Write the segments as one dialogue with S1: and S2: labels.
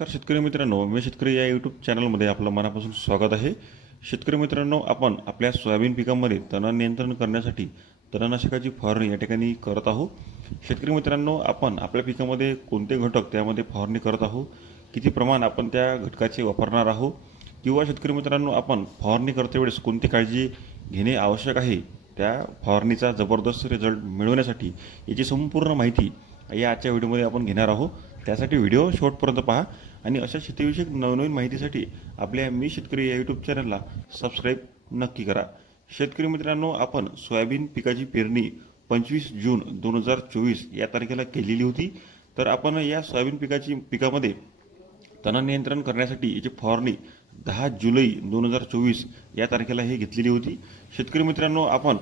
S1: नमस्कार शेतकरी मित्रांनो मी शेतकरी या यूट्यूब चॅनलमध्ये आपलं मनापासून स्वागत आहे. शेतकरी मित्रांनो आपण आपल्या सोयाबीन पिकामध्ये तण नियंत्रण करण्यासाठी तणनाशकाची फवारणी या ठिकाणी करत आहोत. शेतकरी मित्रांनो आपण आपल्या पिकामध्ये कोणते घटक त्यामध्ये फवारणी करत आहोत? किती प्रमाण आपण त्या घटकाचे वापरणार आहोत? किंवा शेतकरी मित्रांनो आपण फवारणी करते वेळेस कोणती काळजी घेणे आवश्यक आहे? त्या फवारणीचा जबरदस्त रिझल्ट मिळवण्यासाठी याची संपूर्ण माहिती या आजच्या व्हिडिओमध्ये आपण घेणार आहोत. त्यासाठी व्हिडिओ शेवटपर्यंत पहा. आणि अशा शेतीविषयक नवनवीन माहितीसाठी आपल्या मी शेतकरी या यूट्यूब चॅनलला सबस्क्राईब नक्की करा. शेतकरी मित्रांनो आपण सोयाबीन पिकाची पेरणी पंचवीस जून दोन हजार चोवीस या तारखेला केलेली होती. तर आपण या सोयाबीन पिकाची पिकामध्ये तण नियंत्रण करण्यासाठी याची फवारणी दहा जुलै दोन हजार चोवीस या तारखेला हे घेतलेली होती. शेतकरी मित्रांनो आपण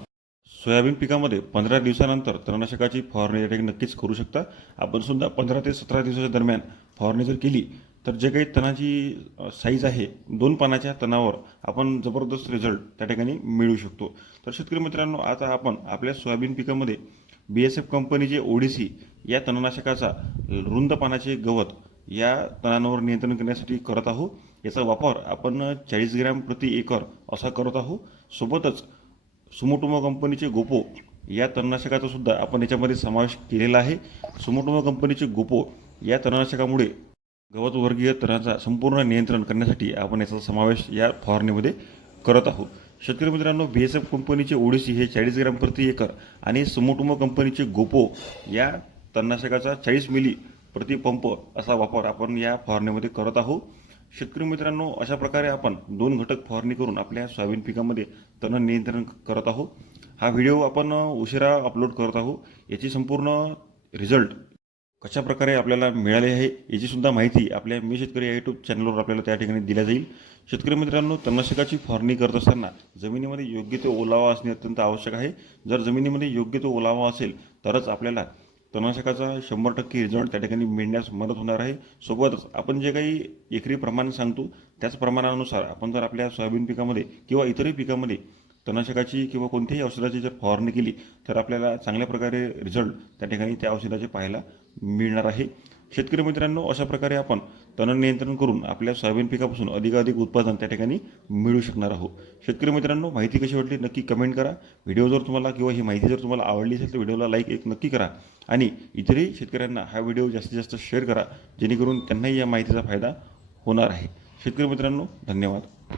S1: सोयाबीन पिकामध्ये पंधरा दिवसानंतर तणनाशकाची फवारणी या ठिकाणी नक्कीच करू शकता. आपण सुद्धा पंधरा ते सतरा दिवसाच्या दरम्यान फवारणी जर केली तर जे काही तणाची साईज आहे दोन पानाच्या तणावर आपण जबरदस्त रिझल्ट त्या ठिकाणी मिळू शकतो. तर शेतकरी मित्रांनो आता आपण आपल्या सोयाबीन पिकामध्ये बी एस एफ कंपनीचे ओडीसी या तणनाशकाचा रुंद पानाचे गवत या तणांवर नियंत्रण करण्यासाठी करत आहोत. याचा वापर आपण चाळीस ग्रॅम प्रति एकर असा करत आहोत. सोबतच सुमोटोमो कंपनीचे गोपो या तणनाशकाचा सुद्धा आपण याच्यामध्ये समावेश केलेला आहे. सुमोटोमो कंपनीचे गोपो या तणनाशकामुळे गवतवर्गीय तणाचा संपूर्ण नियंत्रण करण्यासाठी आपण याचा समावेश या फवारणीमध्ये करत आहोत. शेतकरी मित्रांनो बी एस एफ कंपनीचे ओडिसी हे चाळीस ग्रॅम प्रति एकर आणि सुमोटोमो कंपनीचे गोपो या तणनाशकाचा चाळीस मिली प्रति पंप असा वापर आपण या फवारणीमध्ये करत आहोत. शेतकरी मित्रांनो अशा प्रकारे आपण दोन घटक फवारणी करून आपल्या सोयाबीन पिकामध्ये तण नियंत्रण करत आहोत. हा व्हिडिओ आपण उशिरा अपलोड करत आहोत. याची संपूर्ण रिझल्ट कशा प्रकारे आपल्याला मिळाले आहे याची सुद्धा माहिती आपल्या मी शेतकरी या यूट्यूब चॅनलवर आपल्याला त्या ठिकाणी दिल्या जाईल. शेतकरी मित्रांनो तणनाशकाची फवारणी करत असताना जमिनीमध्ये योग्य तो ओलावा असणे अत्यंत आवश्यक आहे. जर जमिनीमध्ये योग्य तो ओलावा असेल तरच आपल्याला तणनाशकाचा शंभर टक्के रिझल्ट त्या ठिकाणी मिळण्यास मदत होणार आहे. सोबतच आपण जे काही एकरी प्रमाण सांगतो त्याच प्रमाणानुसार आपण जर आपल्या सोयाबीन पिकामध्ये किंवा इतरही पिकामध्ये तणनाशकाची किंवा कोणत्याही औषधाची जर फवारणी केली तर आपल्याला चांगल्या प्रकारे रिझल्ट त्या ठिकाणी त्या औषधाचे पाहायला मिळणार आहे. शेतकरी मित्रांनो अशा प्रकारे आपण तण नियंत्रण करून आपल्या सोयाबीन पिकापासून अधिकाधिक उत्पादन त्या ठिकाणी मिळू शकणार आहोत. शेतकरी मित्रांनो माहिती कशी वाटली नक्की कमेंट करा. व्हिडिओ जर तुम्हाला किंवा ही माहिती जर तुम्हाला आवडली असेल तर व्हिडिओला लाईक एक नक्की करा आणि इतरही शेतकऱ्यांना हा व्हिडिओ जास्तीत जास्त शेअर करा जेणेकरून त्यांनाही या माहितीचा फायदा होणार आहे. शेतकरी मित्रांनो धन्यवाद.